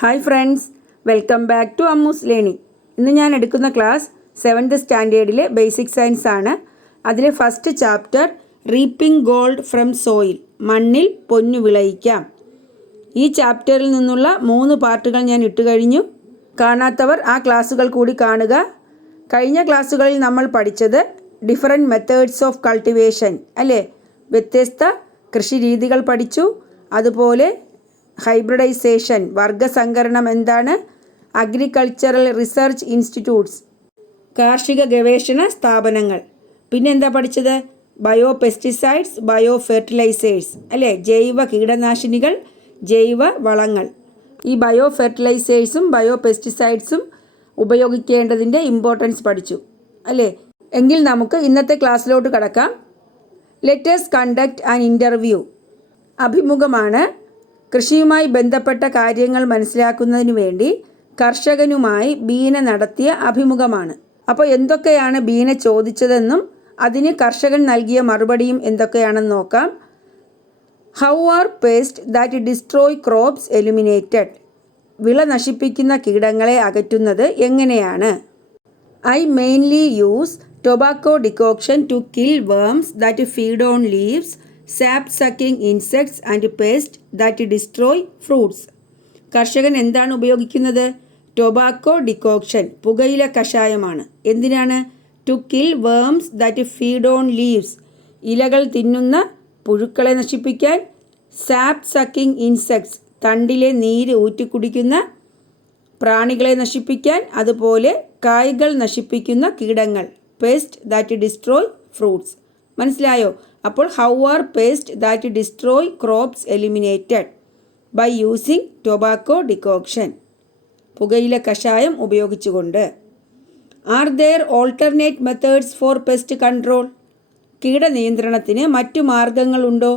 Hi friends, welcome back to Ammu's learning. ഇന്ന് ഞാൻ എടുക്കുന്ന ക്ലാസ് 7th സ്റ്റാൻഡേർഡിലെ ബേസിക് സയൻസ് ആണ്. അതിലെ first chapter reaping gold from soil, മണ്ണിൽ പൊന്നു വിളയിക്കാം. ഈ ചാപ്റ്ററിൽ നിന്നുള്ള 3 പാർട്ടുകൾ ഞാൻ ഇട്ട് കഴിഞ്ഞു. കാണാത്തവർ ആ ക്ലാസ്സുകൾ കൂടി കാണുക. കഴിഞ്ഞ ക്ലാസ്സുകളിൽ നമ്മൾ പഠിച്ചത് ഡിഫറെൻറ്റ് മെത്തേഡ്സ് ഓഫ് കൾട്ടിവേഷൻ അല്ലേ, വ്യത്യസ്ത കൃഷി രീതികൾ പഠിച്ചു. അതുപോലെ ഹൈബ്രിഡൈസേഷൻ, വർഗസങ്കരണം എന്താണ്, അഗ്രികൾച്ചറൽ റിസർച്ച് ഇൻസ്റ്റിറ്റ്യൂട്ട്സ്, കാർഷിക ഗവേഷണ സ്ഥാപനങ്ങൾ. പിന്നെ എന്താ പഠിച്ചത്? ബയോ പെസ്റ്റിസൈഡ്സ്, ബയോ ഫെർട്ടിലൈസേഴ്സ് അല്ലേ, ജൈവ കീടനാശിനികൾ, ജൈവ വളങ്ങൾ. ഈ ബയോ ഫെർട്ടിലൈസേഴ്സും ബയോ പെസ്റ്റിസൈഡ്സും ഉപയോഗിക്കേണ്ടതിൻ്റെ ഇമ്പോർട്ടൻസ് പഠിച്ചു അല്ലേ. എങ്കിൽ നമുക്ക് ഇന്നത്തെ ക്ലാസ്സിലോട്ട് കടക്കാം. Let's conduct an interview. അഭിമുഖമാണ്. കൃഷിയുമായി ബന്ധപ്പെട്ട കാര്യങ്ങൾ മനസ്സിലാക്കുന്നതിന് വേണ്ടി കർഷകനുമായി ബീന നടത്തിയ അഭിമുഖമാണ്. അപ്പോൾ എന്തൊക്കെയാണ് ബീന ചോദിച്ചതെന്നും അതിന് കർഷകൻ നൽകിയ മറുപടിയും എന്തൊക്കെയാണെന്ന് നോക്കാം. How are pest that destroy crops eliminated? വിള നശിപ്പിക്കുന്ന കീടങ്ങളെ അകറ്റുന്നത് എങ്ങനെയാണ്? I mainly use tobacco decoction to kill worms that feed on leaves, sap sucking insects and pest that destroy fruits. കർഷകൻ എന്താണ് ഉപയോഗിക്കുന്നത്? ടൊബാക്കോ ഡിക്കോക്ഷൻ, പുകയില കഷായമാണ്. എന്തിനാണ്? To kill worms that feed on leaves, ഇലകൾ തിന്നുന്ന പുഴുക്കളെ നശിപ്പിക്കാൻ. സാപ്പ് സക്കിംഗ് ഇൻസെക്ട്സ്, തണ്ടിലെ നീര് ഊറ്റിക്കുടിക്കുന്ന പ്രാണികളെ നശിപ്പിക്കാൻ. അതുപോലെ കായ്കൾ നശിപ്പിക്കുന്ന കീടങ്ങൾ. Pest that destroy fruits. മനസ്സിലായോ? അപ്പോൾ how are pest that destroy crops eliminated? By using tobacco decoction, പുകയില കഷായം ഉപയോഗിച്ചുകൊണ്ട്. Are there alternate methods for pest control? കീടനിയന്ത്രണത്തിന് മറ്റു മാർഗങ്ങളുണ്ടോ?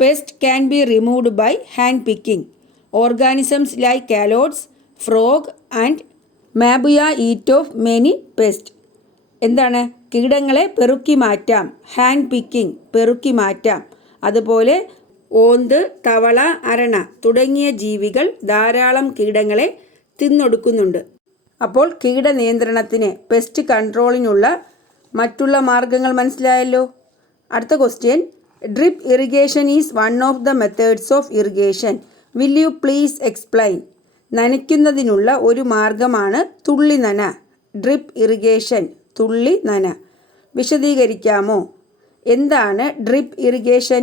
Pest can be removed by hand picking. Organisms like calotes, frog and mabuya eat of many pest. എന്താണ്? കീടങ്ങളെ പെറുക്കി മാറ്റാം. ഹാൻഡ് പിക്കിംഗ്, പെറുക്കി മാറ്റാം. അതുപോലെ ഓന്ത്, തവള, അരണ തുടങ്ങിയ ജീവികൾ ധാരാളം കീടങ്ങളെ തിന്നൊടുക്കുന്നുണ്ട്. അപ്പോൾ കീടനിയന്ത്രണത്തിന്, പെസ്റ്റ് കൺട്രോളിനുള്ള മറ്റുള്ള മാർഗങ്ങൾ മനസ്സിലായല്ലോ. അടുത്ത question, drip irrigation is one of the methods of irrigation. Will you please explain? നനയ്ക്കുന്നതിനുള്ള ഒരു മാർഗമാണ് തുള്ളി നന. ഡ്രിപ്പ് ഇറിഗേഷൻ, തുള്ളി നന. വിശദീകരിക്കാമോ? എന്താണ് drip irrigation?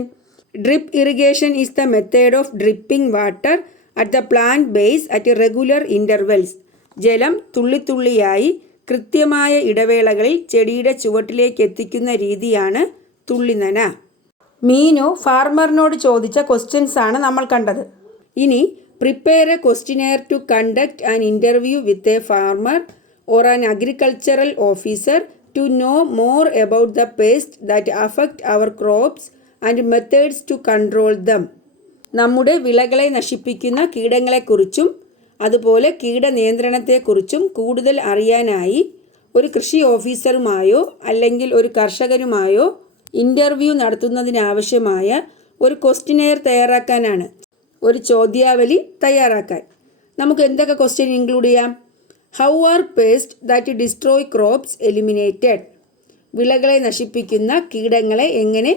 Drip irrigation is the method of dripping water at the plant base at regular intervals. ജലം തുള്ളിത്തുള്ളിയായി കൃത്യമായ ഇടവേളകളിൽ ചെടിയുടെ ചുവട്ടിലേക്ക് എത്തിക്കുന്ന രീതിയാണ് തുള്ളിനന. മീനു ഫാർമറിനോട് ചോദിച്ച ക്വസ്റ്റ്യൻസ് ആണ് നമ്മൾ കണ്ടത്. ഇനി prepare a questionnaire to conduct an interview with a farmer or an agricultural officer to know more about the pests that affect our crops and methods to control them. നമ്മുടെ വിളകളെ നശിപ്പിക്കുന്ന കീടങ്ങളെക്കുറിച്ചും അതുപോലെ കീടനിയന്ത്രണത്തെക്കുറിച്ചും കൂടുതൽ അറിയാനായി ഒരു കൃഷി ഓഫീസറുമായോ അല്ലെങ്കിൽ ഒരു കർഷകനുമായോ ഇൻ്റർവ്യൂ നടത്തുന്നതിനാവശ്യമായ ഒരു ക്വസ്റ്റിനെയർ തയ്യാറാക്കാനാണ്, ഒരു ചോദ്യാവലി തയ്യാറാക്കാൻ. നമുക്ക് എന്തൊക്കെ ക്വസ്റ്റ്യൻ ഇൻക്ലൂഡ് ചെയ്യാം? How are pest that destroy crops eliminated? വിളകളെ നശിപ്പിക്കുന്ന കീടങ്ങളെ എങ്ങനെ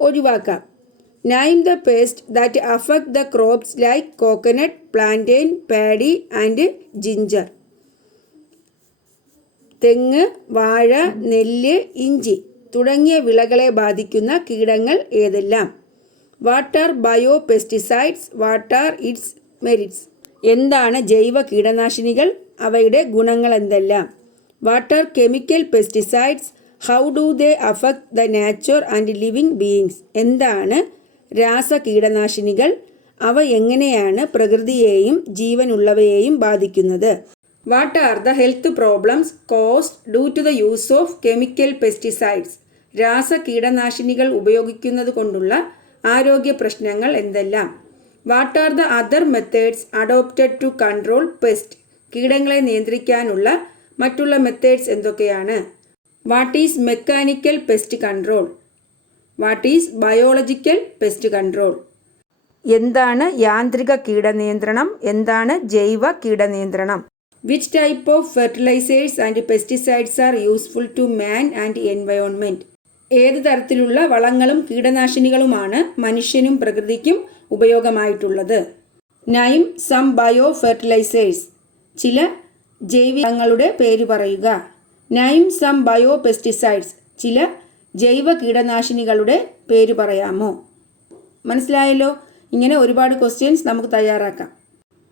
ഒഴിവാക്കാം? Name the paste that affect the crops like coconut, plantain, paddy and ginger. തെങ്ങ്, വാഴ, നെല്ല്, ഇഞ്ചി തുടങ്ങിയ വിളകളെ ബാധിക്കുന്ന കീടങ്ങൾ ഏതെല്ലാം? What are bio pesticides? What are it's merits? എന്താണ് ജൈവ കീടനാശിനികൾ? അവയുടെ ഗുണങ്ങൾ എന്തെല്ലാം? What are chemical pesticides? How do they affect the nature and living beings? എന്താണ് രാസ കീടനാശിനികൾ? അവ എങ്ങനെയാണ് പ്രകൃതിയെയും ജീവനുള്ളവയെയും ബാധിക്കുന്നത്? What are the health problems caused due to the use of chemical pesticides? രാസ കീടനാശിനികൾ ഉപയോഗിക്കുന്നത് കൊണ്ടുള്ള ആരോഗ്യ പ്രശ്നങ്ങൾ എന്തെല്ലാം? What are the other methods adopted to control pest? കീടങ്ങളെ നിയന്ത്രിക്കാനുള്ള മറ്റുള്ള മെത്തേഡ്സ് എന്തൊക്കെയാണ്? What is mechanical pest control? What is biological pest control? എന്താണ് യാന്ത്രിക കീടനിയന്ത്രണം? എന്താണ് ജൈവ കീടനിയന്ത്രണം? Which type of fertilisers and pesticides are useful to man and environment? ഏത് തരത്തിലുള്ള വളങ്ങളും കീടനാശിനികളുമാണ് മനുഷ്യനും പ്രകൃതിക്കും ഉപയോഗമായിട്ടുള്ളത്? Name some bio fertilisers. ചില ജൈവങ്ങളുടെ പേര് പറയുക. Name some bio pesticides. ചില ജൈവ കീടനാശിനികളുടെ പേര് പറയാമോ? മനസ്സിലായല്ലോ. ഇങ്ങനെ ഒരുപാട് ക്വസ്റ്റ്യൻസ് നമുക്ക് തയ്യാറാക്കാം.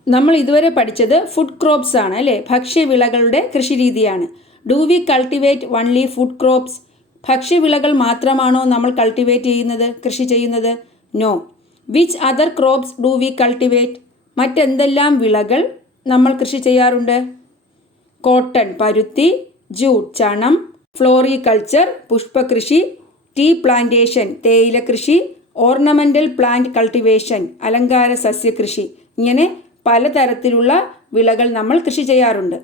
നമ്മൾ ഇതുവരെ പഠിച്ചത് ഫുഡ് ക്രോപ്സ് ആണ് അല്ലേ? ഭക്ഷ്യവിളകളുടെ കൃഷിരീതിയാണ്. Do we cultivate only food crops? ഭക്ഷ്യവിളകൾ മാത്രമാണോ നമ്മൾ കൾട്ടിവേറ്റ് ചെയ്യുന്നത്, കൃഷി ചെയ്യുന്നത്? No. Which other crops do we cultivate? മറ്റെന്തെല്ലാം വിളകൾ നമ്മൾ കൃഷി ചെയ്യാറുണ്ട്? കോട്ടൺ പരുത്തി, ജൂട്ട് ചണം, ഫ്ലോറികൾച്ചർ പുഷ്പകൃഷി, ടീ പ്ലാന്റേഷൻ തേയില കൃഷി, ഓർണമെൻ്റൽ പ്ലാന്റ് കൾട്ടിവേഷൻ അലങ്കാര സസ്യകൃഷി, ഇങ്ങനെ പലതരത്തിലുള്ള വിളകൾ നമ്മൾ കൃഷി ചെയ്യാറുണ്ട്.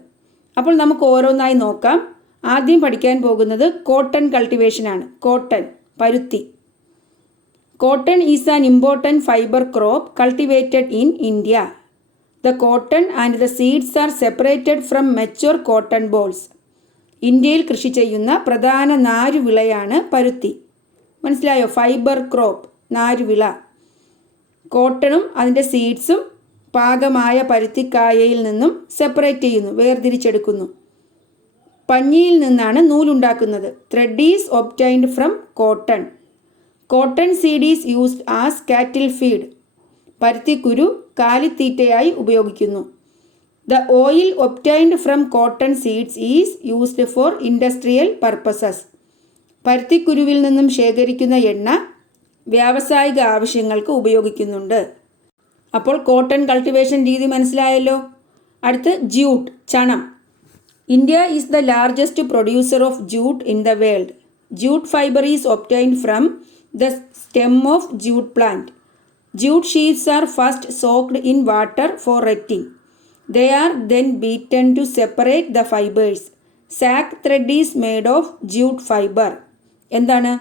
അപ്പോൾ നമുക്ക് ഓരോന്നായി നോക്കാം. ആദ്യം പഠിക്കാൻ പോകുന്നത് കോട്ടൺ കൾട്ടിവേഷനാണ്. കോട്ടൺ പരുത്തി. Cotton is an important fibre crop cultivated in India. The cotton and the seeds are separated from mature cotton balls. ഇന്ത്യയിൽ കൃഷി ചെയ്യുന്ന പ്രധാന നാരുവിളയാണ് പരുത്തി. മനസ്സിലായോ? Fibre crop, നാരുവിള. കോട്ടണും അതിൻ്റെ സീഡ്സും പാകമായ പരുത്തിക്കായയിൽ നിന്നും സെപ്പറേറ്റ് ചെയ്യുന്നു, വേർതിരിച്ചെടുക്കുന്നു. പഞ്ഞിയിൽ നിന്നാണ് നൂലുണ്ടാക്കുന്നത്. Thread is obtained from cotton. Cotton seed is used as cattle feed. പരുത്തിക്കുരു കാലിത്തീറ്റയായി ഉപയോഗിക്കുന്നു. The oil obtained from cotton seeds is used for industrial purposes. പരുത്തിക്കുരുവിൽ നിന്നും ശേഖരിക്കുന്ന എണ്ണ വ്യാവസായിക ആവശ്യങ്ങൾക്ക് ഉപയോഗിക്കുന്നുണ്ട്. അപ്പോൾ കോട്ടൺ കൾട്ടിവേഷൻ രീതി മനസ്സിലായല്ലോ. അടുത്ത് ജൂട്ട് ചണം. India is the largest producer of jute in the world. Jute fibre is obtained from the stem of jute plant. Jute sheaves are first soaked in water for retting. They are then beaten to separate the fibers. Sack thread is made of jute fiber. എന്താണ്?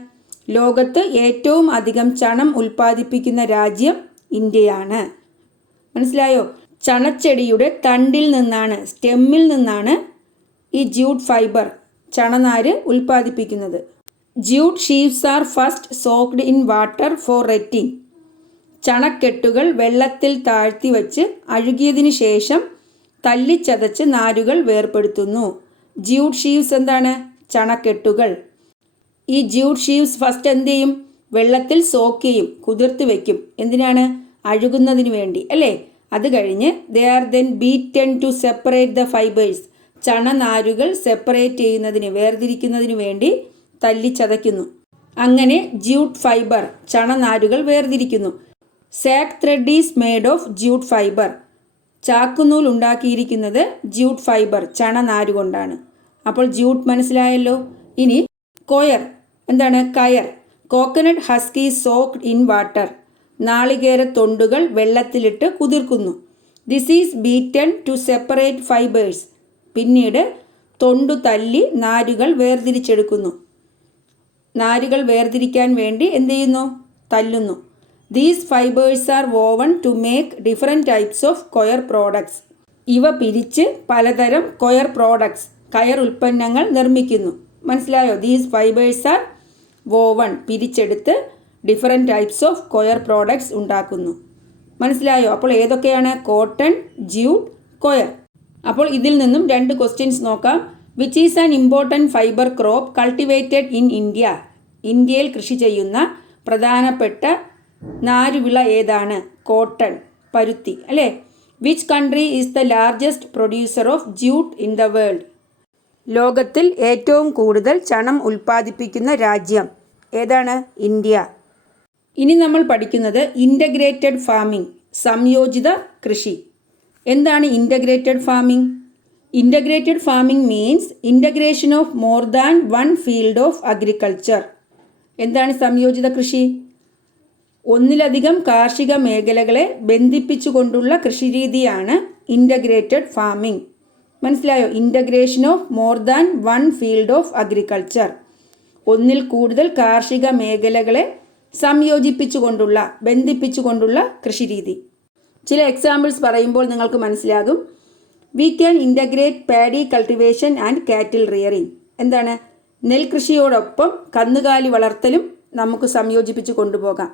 ലോകത്ത് ഏറ്റവും അധികം ചണം ഉൽപ്പാദിപ്പിക്കുന്ന രാജ്യം ഇന്ത്യയാണ്. മനസ്സിലായോ? ചണച്ചെടിയുടെ തണ്ടിൽ നിന്നാണ്, സ്റ്റെമ്മിൽ നിന്നാണ് ഈ ജൂട്ട് ഫൈബർ, ചണനാര് ഉൽപ്പാദിപ്പിക്കുന്നത്. Jute sheaves are first soaked in water for retting. ചണക്കെട്ടുകൾ വെള്ളത്തിൽ താഴ്ത്തി വച്ച് അഴുകിയതിനു ശേഷം തല്ലിച്ചതച്ച് നാരുകൾ വേർപെടുത്തുന്നു. ജൂട്ട് ഷീവ്സ് എന്താണ്? ചണക്കെട്ടുകൾ. ഈ ജൂട്ട് ഷീവ്സ് ഫസ്റ്റ് എന്ത് ചെയ്യും? വെള്ളത്തിൽ സോക്ക് ചെയ്യും, കുതിർത്ത് വയ്ക്കും. എന്തിനാണ്? അഴുകുന്നതിന് വേണ്ടി അല്ലേ? അത് കഴിഞ്ഞ് they are then beaten to separate the fibres. ചണനാരുകൾ സെപ്പറേറ്റ് ചെയ്യുന്നതിന്, വേർതിരിക്കുന്നതിന് വേണ്ടി തല്ലിച്ചതയ്ക്കുന്നു. അങ്ങനെ ജൂട്ട് ഫൈബർ, ചണനാരുകൾ വേർതിരിക്കുന്നു. Sack thread is made of jute fibre. ചാക്കുനൂൽ ഉണ്ടാക്കിയിരിക്കുന്നത് ജൂട്ട് ഫൈബർ, ചണനാര് കൊണ്ടാണ്. അപ്പോൾ ജൂട്ട് മനസ്സിലായല്ലോ. ഇനി കൊയർ എന്താണ്? കയർ. Coconut husk is soaked in water. നാളികേര തൊണ്ടുകൾ വെള്ളത്തിലിട്ട് കുതിർക്കുന്നു. This is beaten to separate fibres. പിന്നീട് തൊണ്ടു തല്ലി നാരുകൾ വേർതിരിച്ചെടുക്കുന്നു. നാരുകൾ വേർതിരിക്കാൻ വേണ്ടി എന്ത് ചെയ്യുന്നു? തല്ലുന്നു. These fibers are woven to make different types of coir products. ഇവ പിരിച്ച് പലതരം കൊയർ പ്രോഡക്ട്സ്, കയർ ഉൽപ്പന്നങ്ങൾ നിർമ്മിക്കുന്നു. മനസ്സിലായോ? These fibers are woven, പിരിച്ചെടുത്ത് different types of coir products ഉണ്ടാക്കുന്നു. മനസ്സിലായോ? അപ്പോൾ ഏതൊക്കെയാണ്? Cotton, jute, coir. അപ്പോൾ ഇതിൽ നിന്നും 2 ക്വസ്റ്റ്യൻസ് നോക്കാം. Which is an important fibre crop cultivated in India? ഇന്ത്യയിൽ കൃഷി ചെയ്യുന്ന പ്രധാനപ്പെട്ട നാരുവിള ഏതാണ്? കോട്ടൺ, പരുത്തി അല്ലേ? Which country is the largest producer of jute in the world? ലോകത്തിൽ ഏറ്റവും കൂടുതൽ ചണം ഉൽപ്പാദിപ്പിക്കുന്ന രാജ്യം ഏതാണ്? ഇന്ത്യ. ഇനി നമ്മൾ പഠിക്കുന്നത് ഇൻ്റഗ്രേറ്റഡ് ഫാമിംഗ്, സംയോജിത കൃഷി. എന്താണ് integrated farming? Integrated farming means integration of more than one field of agriculture. എന്താണ് സംയോജിത കൃഷി? ഒന്നിലധികം കാർഷിക മേഖലകളെ ബന്ധിപ്പിച്ചുകൊണ്ടുള്ള കൃഷിരീതിയാണ് ഇൻ്റഗ്രേറ്റഡ് ഫാമിംഗ്. മനസ്സിലായോ? Integration of more than one field of agriculture. ഒന്നിൽ കൂടുതൽ കാർഷിക മേഖലകളെ സംയോജിപ്പിച്ചുകൊണ്ടുള്ള, ബന്ധിപ്പിച്ചുകൊണ്ടുള്ള കൃഷിരീതി. ചില എക്സാമ്പിൾസ് പറയുമ്പോൾ നിങ്ങൾക്ക് മനസ്സിലാകും. We can integrate paddy cultivation and cattle rearing. എന്താണ്? നെൽകൃഷിയോടൊപ്പം കന്നുകാലി വളർത്തലും നമുക്ക് സംയോജിപ്പിച്ച് കൊണ്ടുപോകാം.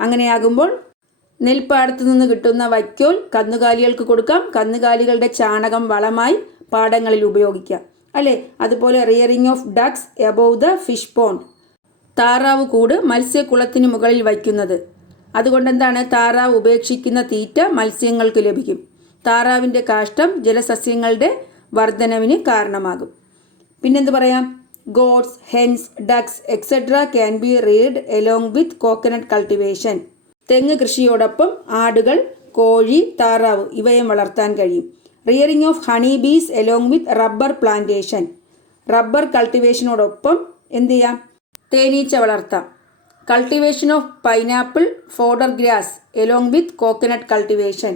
അങ്ങനെയാകുമ്പോൾ നെൽപ്പാടത്തു നിന്ന് കിട്ടുന്ന വൈക്കോൽ കന്നുകാലികൾക്ക് കൊടുക്കാം. കന്നുകാലികളുടെ ചാണകം വളമായി പാടങ്ങളിൽ ഉപയോഗിക്കാം, അല്ലേ? അതുപോലെ rearing of ducts above the fish pond. താറാവ് കൂട് മത്സ്യക്കുളത്തിന് മുകളിൽ വയ്ക്കുന്നത്. അതുകൊണ്ട് എന്താണ്? താറാവ് ഉപേക്ഷിക്കുന്ന തീറ്റ മത്സ്യങ്ങൾക്ക് ലഭിക്കും. താറാവിൻ്റെ കാഷ്ടം ജലസസ്യങ്ങളുടെ വർധനവിന് കാരണമാകും. പിന്നെന്ത് പറയാം? Goats, hens, ducks etcetera can be reared along with coconut cultivation. തെങ്ങ് കൃഷിയോടൊപ്പം ആടുകൾ, കോഴി, താറാവ് ഇവയും വളർത്താൻ കഴിയും. Rearing of honey bees along with rubber plantation. Rubber കൾട്ടിവേഷനോടൊപ്പം എന്ത് ചെയ്യാം? തേനീച്ച വളർത്താം. Cultivation of pineapple fodder grass along with coconut cultivation.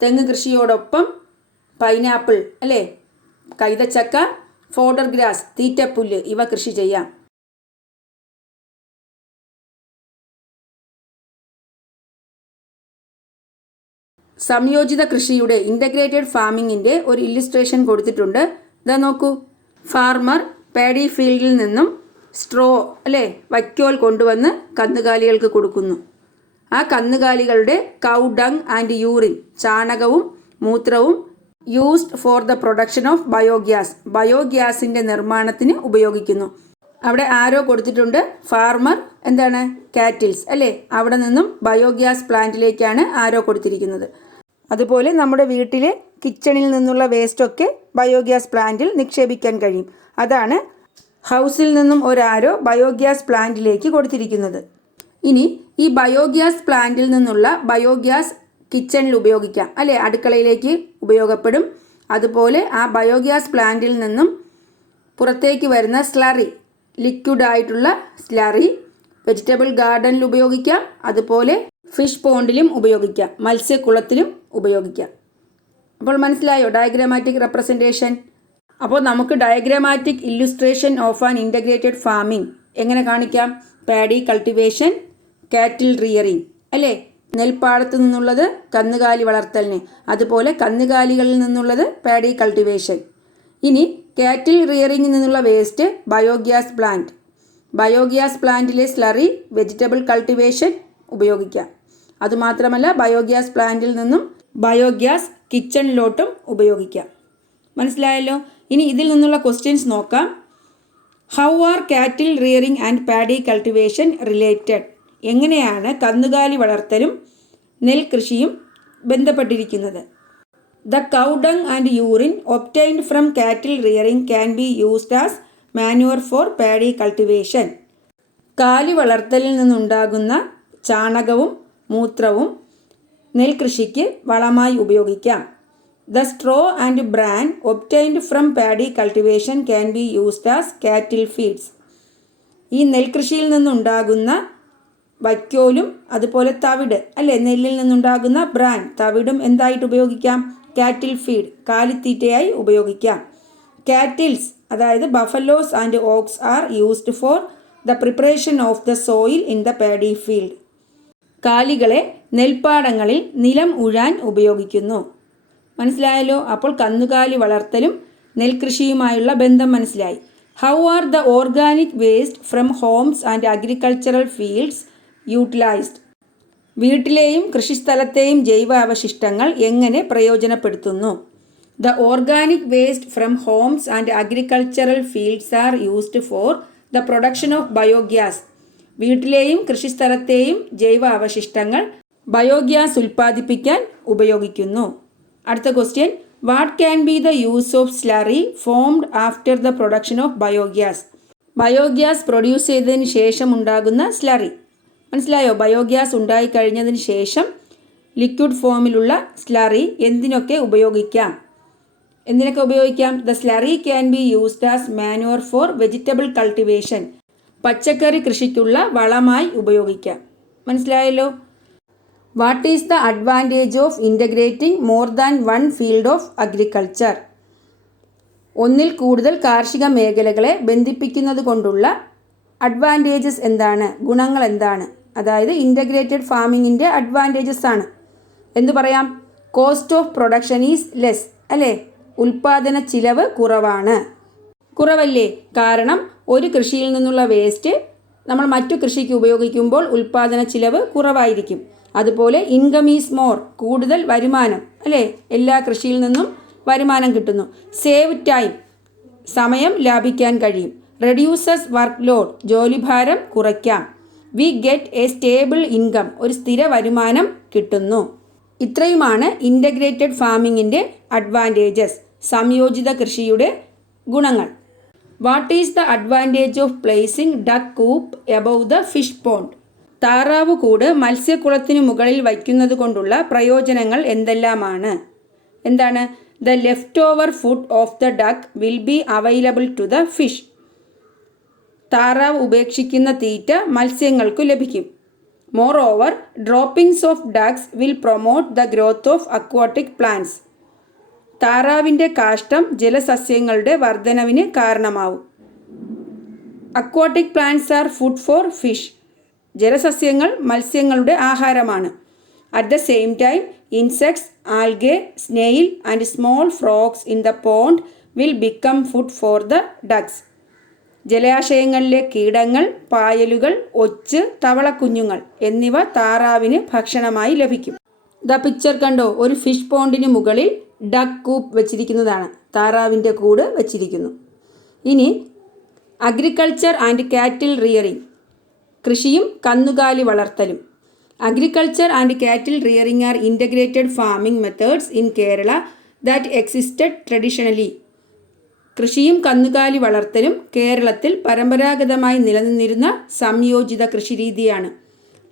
തെങ്ങ് കൃഷിയോടൊപ്പം പൈനാപ്പിൾ, അല്ലേ, കൈതച്ചക്ക, ഫോഡർ ഗ്രാസ് തീറ്റപ്പുല്ല് ഇവ കൃഷി ചെയ്യാം. സംയോജിത കൃഷിയുടെ ഇൻ്റഗ്രേറ്റഡ് ഫാമിങ്ങിൻ്റെ ഒരു ഇല്ലുസ്ട്രേഷൻ കൊടുത്തിട്ടുണ്ട്. ഇതാ നോക്കൂ. ഫാർമർ പാഡി ഫീൽഡിൽ നിന്നും സ്ട്രോ, അല്ലേ, വൈക്കോൽ കൊണ്ടുവന്ന് കന്നുകാലികൾക്ക് കൊടുക്കുന്നു. ആ കന്നുകാലികളുടെ കൗ ഡങ് ആൻഡ് യൂറിൻ, ചാണകവും മൂത്രവും used for the production of biogas, ബയോഗ്യാസിൻ്റെ നിർമ്മാണത്തിന് ഉപയോഗിക്കുന്നു. അവിടെ ആരോ കൊടുത്തിട്ടുണ്ട്. ഫാർമർ എന്താണ്? കാറ്റിൽസ്, അല്ലേ? അവിടെ നിന്നും ബയോഗ്യാസ് പ്ലാന്റിലേക്കാണ് ആരോ കൊടുത്തിരിക്കുന്നത്. അതുപോലെ നമ്മുടെ വീട്ടിലെ കിച്ചണിൽ നിന്നുള്ള വേസ്റ്റൊക്കെ ബയോഗ്യാസ് പ്ലാന്റിൽ നിക്ഷേപിക്കാൻ കഴിയും. അതാണ് ഹൗസിൽ നിന്നും ഒരാരോ ബയോഗ്യാസ് പ്ലാന്റിലേക്ക് കൊടുത്തിരിക്കുന്നത്. ഇനി ഈ ബയോഗ്യാസ് പ്ലാന്റിൽ നിന്നുള്ള ബയോഗ്യാസ് കിച്ചണിൽ ഉപയോഗിക്കാം, അല്ലേ? അടുക്കളയിലേക്ക് ഉപയോഗപ്പെടും. അതുപോലെ ആ ബയോഗ്യാസ് പ്ലാന്റിൽ നിന്നും പുറത്തേക്ക് വരുന്ന സ്ലറി, ലിക്വിഡായിട്ടുള്ള സ്ലറി വെജിറ്റബിൾ ഗാർഡനിൽ ഉപയോഗിക്കാം. അതുപോലെ ഫിഷ് പോണ്ടിലും ഉപയോഗിക്കാം, മത്സ്യക്കുളത്തിലും ഉപയോഗിക്കാം. അപ്പോൾ മനസ്സിലായോ ഡയഗ്രാമാറ്റിക് റെപ്രസെൻറ്റേഷൻ? അപ്പോൾ നമുക്ക് diagrammatic illustration of an integrated farming എങ്ങനെ കാണിക്കാം? പാഡി കൾട്ടിവേഷൻ, കാറ്റിൽ റിയറിംഗ്, അല്ലേ? നെൽപ്പാടത്തു നിന്നുള്ളത് കന്നുകാലി വളർത്തലിന്, അതുപോലെ കന്നുകാലികളിൽ നിന്നുള്ളത് പാഡി കൾട്ടിവേഷൻ. ഇനി കാറ്റിൽ റിയറിംഗിൽ നിന്നുള്ള വേസ്റ്റ് ബയോഗ്യാസ് പ്ലാന്റ്, ബയോഗ്യാസ് പ്ലാന്റിലെ സ്ലറി വെജിറ്റബിൾ കൾട്ടിവേഷൻ ഉപയോഗിക്കാം. അതുമാത്രമല്ല ബയോഗ്യാസ് പ്ലാന്റിൽ നിന്നും ബയോഗ്യാസ് കിച്ചണിലോട്ടും ഉപയോഗിക്കാം. മനസ്സിലായല്ലോ? ഇനി ഇതിൽ നിന്നുള്ള ക്വസ്റ്റ്യൻസ് നോക്കാം. How are cattle rearing and paddy cultivation related? എങ്ങനെയാണ് കന്നുകാലി വളർത്തലും നെൽകൃഷിയും ബന്ധപ്പെട്ടിരിക്കുന്നത്? The cow dung and urine obtained from cattle rearing can be used as manure for paddy cultivation. കാലി വളർത്തലിൽ നിന്നുണ്ടാകുന്ന ചാണകവും മൂത്രവും നെൽകൃഷിക്ക് വളമായി ഉപയോഗിക്കാം. The straw and bran obtained from paddy cultivation can be used as cattle feeds. ഈ നെൽകൃഷിയിൽ നിന്നുണ്ടാകുന്ന വൈക്കോലും അതുപോലെ തവിട്, അല്ലേ, നെല്ലിൽ നിന്നുണ്ടാകുന്ന ബ്രാൻ, തവിടും എന്തായിട്ട് ഉപയോഗിക്കാം? കാറ്റിൽ ഫീഡ്, കാലിത്തീറ്റയായി ഉപയോഗിക്കാം. കാറ്റിൽസ് അതായത് buffaloes and ox are used for the preparation of the soil in the paddy field. കാലികളെ നെൽപ്പാടങ്ങളിൽ നിലം ഉഴാൻ ഉപയോഗിക്കുന്നു. മനസ്സിലായല്ലോ? അപ്പോൾ കന്നുകാലി വളർത്തലും നെൽകൃഷിയുമായുള്ള ബന്ധം മനസ്സിലായി. How are the organic waste from homes and agricultural fields utilised? വീട്ടിലെയും കൃഷിസ്ഥലത്തെയും ജൈവ അവശിഷ്ടങ്ങൾ എങ്ങനെ പ്രയോജനപ്പെടുത്തുന്നു? The organic waste from homes and agricultural fields are used for the production of biogas. വീട്ടിലെയും കൃഷിസ്ഥലത്തെയും ജൈവ അവശിഷ്ടങ്ങൾ ബയോഗ്യാസ് ഉൽപ്പാദിപ്പിക്കാൻ ഉപയോഗിക്കുന്നു. അടുത്ത question. What can be the use of slurry formed after the production of biogas? Biogas produce ചെയ്തതിന് ശേഷം ഉണ്ടാകുന്ന സ്ലറി. മനസ്സിലായോ? ബയോഗ്യാസ് ഉണ്ടായിക്കഴിഞ്ഞതിന് ശേഷം ലിക്വിഡ് ഫോമിലുള്ള സ്ലറി എന്തിനൊക്കെ ഉപയോഗിക്കാം? The slurry can be used as manure for vegetable cultivation. പച്ചക്കറി കൃഷിക്കുള്ള വളമായി ഉപയോഗിക്കാം. മനസ്സിലായല്ലോ? What is the advantage of integrating more than one field of agriculture? ഒന്നിൽ കൂടുതൽ കാർഷിക മേഖലകളെ ബന്ധിപ്പിക്കുന്നത് കൊണ്ടുള്ള അഡ്വാൻറ്റേജസ് എന്താണ്? ഗുണങ്ങൾ എന്താണ്? അതായത് ഇൻ്റഗ്രേറ്റഡ് ഫാമിങ്ങിൻ്റെ അഡ്വാൻറ്റേജസ് ആണ്. എന്തു പറയാം? Cost of production is less, അല്ലേ? ഉൽപ്പാദന ചിലവ് കുറവാണ്. കുറവല്ലേ? കാരണം ഒരു കൃഷിയിൽ നിന്നുള്ള വേസ്റ്റ് നമ്മൾ മറ്റു കൃഷിക്ക് ഉപയോഗിക്കുമ്പോൾ ഉൽപ്പാദന ചിലവ് കുറവായിരിക്കും. അതുപോലെ ഇൻകം ഈസ് മോർ, കൂടുതൽ വരുമാനം, അല്ലേ? എല്ലാ കൃഷിയിൽ നിന്നും വരുമാനം കിട്ടുന്നു. സേവ് ടൈം, സമയം ലാഭിക്കാൻ കഴിയും. റെഡ്യൂസസ് വർക്ക് ലോഡ്, ജോലിഭാരം കുറയ്ക്കാം. We get A stable income, ഒരു സ്ഥിര വരുമാനം കിട്ടുന്നു. ഇത്രയുമാണ് ഇൻ്റഗ്രേറ്റഡ് ഫാമിങ്ങിൻ്റെ അഡ്വാൻറ്റേജസ്, സംയോജിത കൃഷിയുടെ ഗുണങ്ങൾ. What is the advantage of placing duck coop above the fish pond? താറാവ് കൂട് മത്സ്യക്കുളത്തിനു മുകളിൽ വയ്ക്കുന്നത് കൊണ്ടുള്ള പ്രയോജനങ്ങൾ എന്തെല്ലാമാണ്? എന്താണ്? The left over food of the duck will be available to the fish. താറാവ് ഉപേക്ഷിക്കുന്ന തീറ്റ മത്സ്യങ്ങൾക്കു ലഭിക്കും. Moreover, droppings of ducks will promote the growth of aquatic plants. താറാവിൻ്റെ കാഷ്ടം ജലസസ്യങ്ങളുടെ വർധനവിന് കാരണമാവും. Aquatic plants are food for fish. ജലസസ്യങ്ങൾ മത്സ്യങ്ങളുടെ ആഹാരമാണ്. At the same time, insects, algae, snail and small frogs in the pond will become food for the ducks. ജലാശയങ്ങളിലെ കീടങ്ങൾ, പായലുകൾ, ഒച്ച്, തവളക്കുഞ്ഞുങ്ങൾ എന്നിവ താറാവിന് ഭക്ഷണമായി ലഭിക്കും. ദ പിക്ചർ കണ്ടോ? ഒരു ഫിഷ് പോണ്ടിന് മുകളിൽ ഡക്ക് കൂപ്പ് വെച്ചിരിക്കുന്നതാണ്. താറാവിൻ്റെ കൂട് വെച്ചിരിക്കുന്നു. ഇനി അഗ്രികൾച്ചർ ആൻഡ് കാറ്റിൽ റിയറിംഗ്, കൃഷിയും കന്നുകാലി വളർത്തലും. Agriculture and cattle rearing are integrated farming methods in Kerala that existed traditionally. കൃഷിയും കന്നുകാലി വളർത്തലും കേരളത്തിൽ പരമ്പരാഗതമായി നിലനിന്നിരുന്ന സംയോജിത കൃഷിരീതിയാണ്.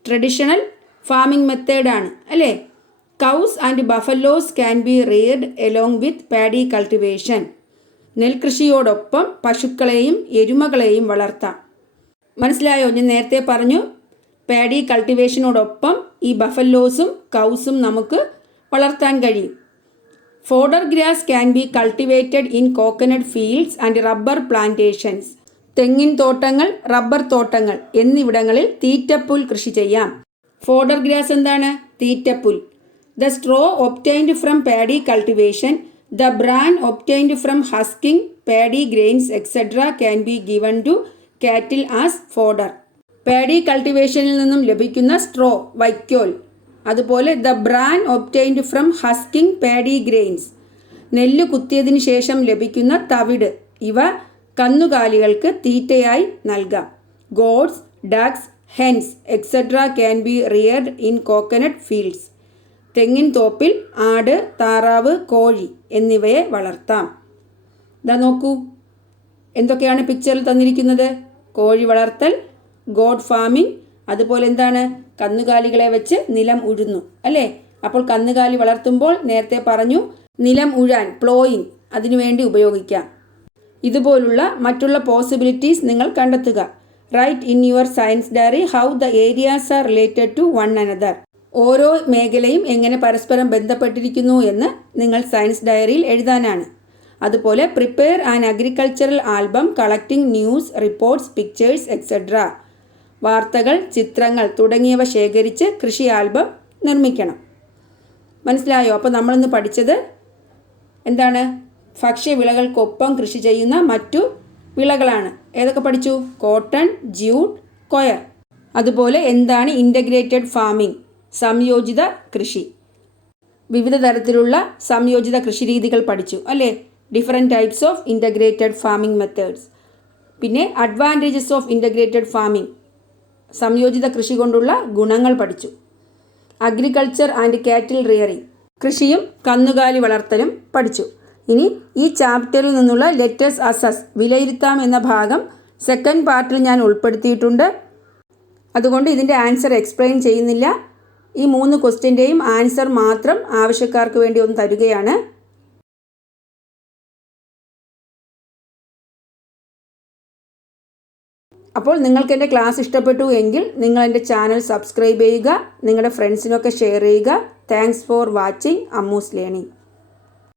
ട്രഡീഷണൽ ഫാമിംഗ് മെത്തേഡാണ്, അല്ലേ? Cows and buffaloes can be reared along with paddy cultivation. നെൽകൃഷിയോടൊപ്പം പശുക്കളെയും എരുമകളെയും വളർത്താം. മനസ്സിലായോ? ഞാൻ നേരത്തെ പറഞ്ഞു, പാഡി കൾട്ടിവേഷനോടൊപ്പം ഈ ബഫലോസും കൗസും നമുക്ക് വളർത്താൻ കഴിയും. Fodder grass can be cultivated in coconut fields and rubber plantations. തെങ്ങിൻ തോട്ടങ്ങൾ, റബ്ബർ തോട്ടങ്ങൾ എന്നിവിടങ്ങളിൽ തീറ്റപ്പുൽ കൃഷി ചെയ്യാം. ഫോഡർ ഗ്രാസ് എന്താണ്? തീറ്റപ്പുൽ. The straw obtained from paddy cultivation, the bran obtained from husking paddy grains etcetera can be given to cattle as fodder. Paddy കൾട്ടിവേഷനിൽ നിന്നും ലഭിക്കുന്ന സ്ട്രോ, വൈക്കോൽ, അതുപോലെ the bran obtained from husking paddy grains, നെല്ല് കുത്തിയതിന് ശേഷം ലഭിക്കുന്ന തവിട്, ഇവ കന്നുകാലികൾക്ക് തീറ്റയായി നൽകാം. Goats, ducks, hens etcetera can be reared in coconut fields. തെങ്ങിൻ തോപ്പിൽ ആട്, താറാവ്, കോഴി എന്നിവയെ വളർത്താം. ഇതാ നോക്കൂ, എന്തൊക്കെയാണ് പിക്ചറിൽ തന്നിരിക്കുന്നത്? കോഴി വളർത്തൽ, ഗോഡ് ഫാമിംഗ്, അതുപോലെ എന്താണ്? കന്നുകാലികളെ വെച്ച് നിലം ഉഴുന്നു, അല്ലേ? അപ്പോൾ കന്നുകാലി വളർത്തുമ്പോൾ നേരത്തെ പറഞ്ഞു, നിലം ഉഴാൻ, പ്ലോയിങ്, അതിനുവേണ്ടി ഉപയോഗിക്കാം. ഇതുപോലുള്ള മറ്റുള്ള പോസിബിലിറ്റീസ് നിങ്ങൾ കണ്ടെത്തുക. Write in your science diary how the areas are related to one another. ഓരോ മേഖലയും എങ്ങനെ പരസ്പരം ബന്ധപ്പെട്ടിരിക്കുന്നു എന്ന് നിങ്ങൾ സയൻസ് ഡയറിയിൽ എഴുതാനാണ്. അതുപോലെ prepare an agricultural album collecting news, reports, pictures etcetera. വാർത്തകൾ, ചിത്രങ്ങൾ തുടങ്ങിയവ ശേഖരിച്ച് കൃഷി ആൽബം നിർമ്മിക്കണം. മനസ്സിലായോ? അപ്പോൾ നമ്മളിന്ന് പഠിച്ചത് എന്താണ്? ഭക്ഷ്യവിളകൾക്കൊപ്പം കൃഷി ചെയ്യുന്ന മറ്റു വിളകളാണ്. ഏതൊക്കെ പഠിച്ചു? Cotton, jute, coir. അതുപോലെ എന്താണ് ഇൻ്റഗ്രേറ്റഡ് ഫാമിംഗ്, സംയോജിത കൃഷി. വിവിധ തരത്തിലുള്ള സംയോജിത കൃഷിരീതികൾ പഠിച്ചു, അല്ലേ? Different types of integrated farming methods. പിന്നെ അഡ്വാൻറ്റേജസ് ഓഫ് ഇൻ്റഗ്രേറ്റഡ് ഫാമിംഗ്, സംയോജിത കൃഷി കൊണ്ടുള്ള ഗുണങ്ങൾ പഠിച്ചു. അഗ്രികൾച്ചർ ആൻഡ് കാറ്റിൽ റിയറിംഗ്, കൃഷിയും കന്നുകാലി വളർത്തലും പഠിച്ചു. ഇനി ഈ ചാപ്റ്ററിൽ നിന്നുള്ള ലെറ്റസ് അസസ്, വിലയിരുത്താം എന്ന ഭാഗം സെക്കൻഡ് പാർട്ടിൽ ഞാൻ ഉൾപ്പെടുത്തിയിട്ടുണ്ട്. അതുകൊണ്ട് ഇതിൻ്റെ ആൻസർ എക്സ്പ്ലെയിൻ ചെയ്യുന്നില്ല. ഈ 3 ക്വസ്റ്റ്യൻ്റെയും ആൻസർ മാത്രം ആവശ്യക്കാർക്ക് വേണ്ടി ഒന്ന് തരുകയാണ്. അപ്പോൾ നിങ്ങൾക്ക് എൻ്റെ ക്ലാസ് ഇഷ്ടപ്പെട്ടു എങ്കിൽ നിങ്ങൾ എൻ്റെ ചാനൽ സബ്സ്ക്രൈബ് ചെയ്യുക, നിങ്ങളുടെ ഫ്രണ്ട്സിനൊക്കെ ഷെയർ ചെയ്യുക. Thanks for watching Ammu's learning.